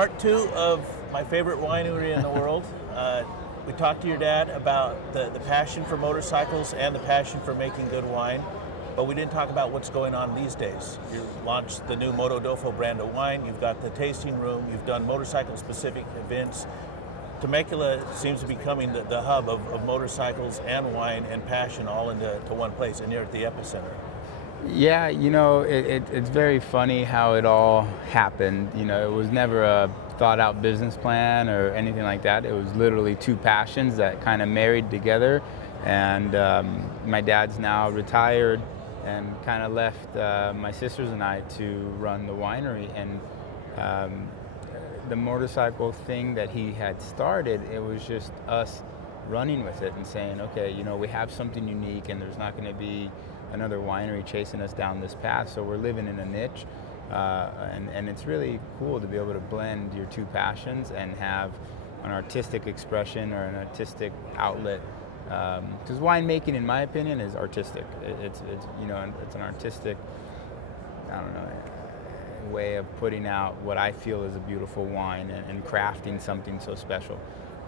part two of my favorite winery in the world. We talked to your dad about the passion for motorcycles and the passion for making good wine, but we didn't talk about what's going on these days. You launched the new Doffo brand of wine, you've got the tasting room, you've done motorcycle-specific events. Temecula seems to be becoming the hub of motorcycles and wine and passion all into one place, and you're at the epicenter. Yeah, it's very funny how it all happened. It was never a thought out business plan or anything like that. It was literally two passions that kind of married together. And my dad's now retired and kind of left my sisters and I to run the winery. And um, the motorcycle thing that he had started, it was just us running with it and saying, okay, we have something unique and there's not going to be another winery chasing us down this path, so we're living in a niche, and it's really cool to be able to blend your two passions and have an artistic expression or an artistic outlet, because winemaking, in my opinion, is artistic. It's an artistic, I don't know, way of putting out what I feel is a beautiful wine and crafting something so special.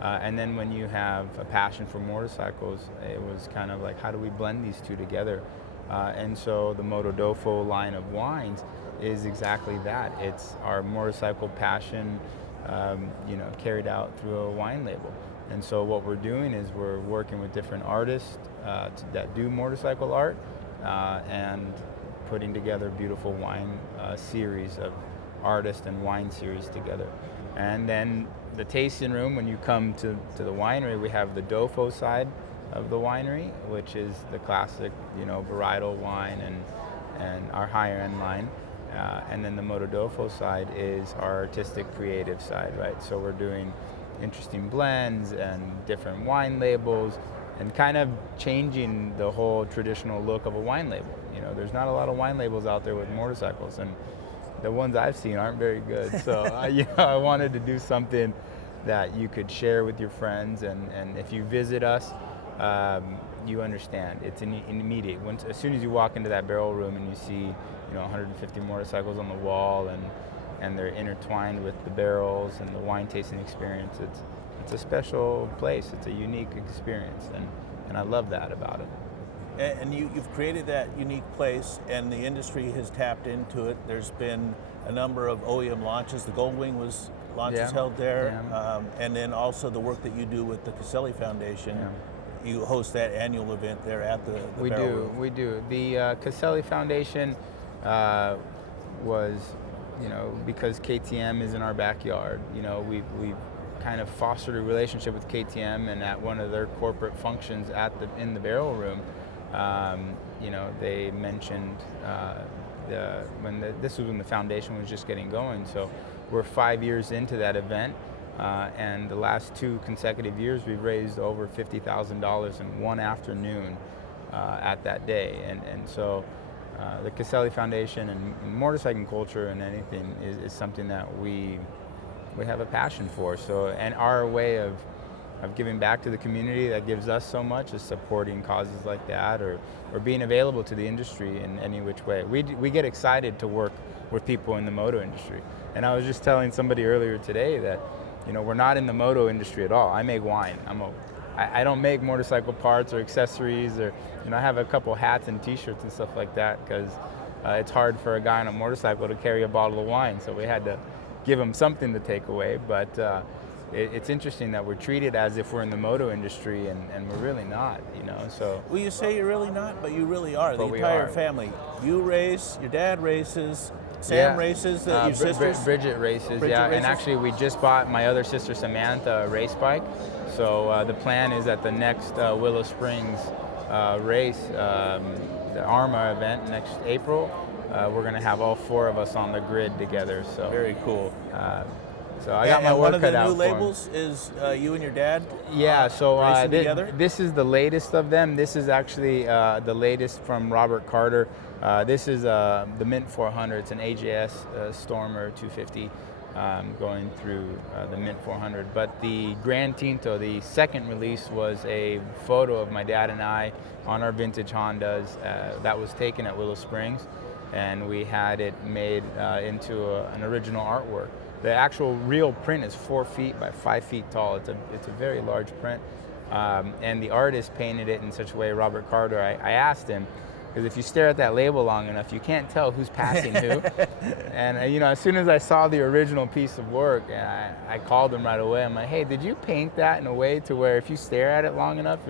And then when you have a passion for motorcycles, it was kind of like, how do we blend these two together? And so the Doffo line of wines is exactly that. It's our motorcycle passion, carried out through a wine label. And so what we're doing is we're working with different artists that do motorcycle art and putting together a beautiful wine series of artist and wine series together. And then the tasting room, when you come to the winery, we have the Doffo side of the winery, which is the classic, varietal wine and our higher end line. And then the Doffo side is our artistic creative side, right? So we're doing interesting blends and different wine labels and kind of changing the whole traditional look of a wine label. There's not a lot of wine labels out there with motorcycles, and the ones I've seen aren't very good. So I wanted to do something that you could share with your friends, and if you visit us, you understand. It's immediate. As soon as you walk into that barrel room and you see 150 motorcycles on the wall and they're intertwined with the barrels and the wine tasting experience, it's a special place. It's a unique experience, and I love that about it. And you've created that unique place, and the industry has tapped into it. There's been a number of OEM launches. The Goldwing launches held there, and then also the work that you do with the Caselli Foundation. Yeah. You host that annual event there at the barrel room. We do. The Caselli Foundation was, because KTM is in our backyard. We've kind of fostered a relationship with KTM, and at one of their corporate functions in the barrel room, they mentioned this was when the foundation was just getting going. So we're 5 years into that event, and the last 2 consecutive years we've raised over $50,000 in one afternoon at that day. And so the Caselli Foundation and motorcycling culture and anything is something that we have a passion for. So, and our way of giving back to the community that gives us so much is supporting causes like that, or being available to the industry in any which way. We get excited to work with people in the moto industry. And I was just telling somebody earlier today that, we're not in the moto industry at all. I make wine. I don't make motorcycle parts or accessories, or, I have a couple hats and t-shirts and stuff like that, because it's hard for a guy on a motorcycle to carry a bottle of wine. So we had to give him something to take away. But it's interesting that we're treated as if we're in the moto industry, and we're really not, so. Well, you say you're really not, but you really are. The entire family. You race, your dad races, Sam races, your sisters? Bridget races, and actually we just bought my other sister Samantha a race bike. So the plan is at the next Willow Springs race, the ARMA event next April, we're going to have all 4 of us on the grid together. So very cool. So I got my work cut out. One of the new labels is you and your dad. Yeah. So together? This is the latest of them. This is actually the latest from Robert Carter. This is the Mint 400. It's an AJS Stormer 250 going through the Mint 400. But the Gran Tinto, the second release, was a photo of my dad and I on our vintage Hondas that was taken at Willow Springs, and we had it made into an original artwork. The actual real print is 4 feet by 5 feet tall. It's a very large print. And the artist painted it in such a way, Robert Carter, I asked him, because if you stare at that label long enough, you can't tell who's passing who. And you know, as soon as I saw the original piece of work, I called him right away. I'm like, hey, did you paint that in a way to where if you stare at it long enough,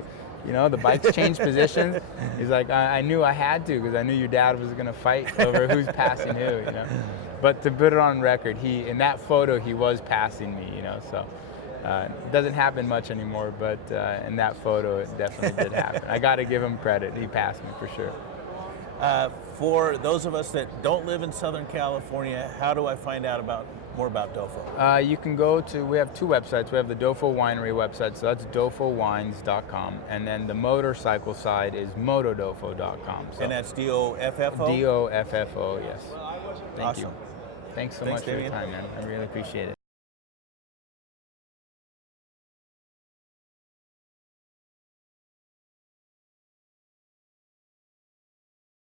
you know, the bikes change positions? He's like, I knew I had to, because I knew your dad was going to fight over who's passing who, you know. But to put it on record, in that photo, he was passing me, you know, so. It doesn't happen much anymore, but in that photo, it definitely did happen. I got to give him credit. He passed me for sure. For those of us that don't live in Southern California, how do I find out more about Doffo? You can go to, we have two websites. We have the Doffo Winery website, so that's dofowines.com, and then the motorcycle side is motodofo.com. So. And that's D-O-F-F-O? D-O-F-F-O, yes. Thank Awesome. you. Thanks so much for your time, man. I really appreciate it.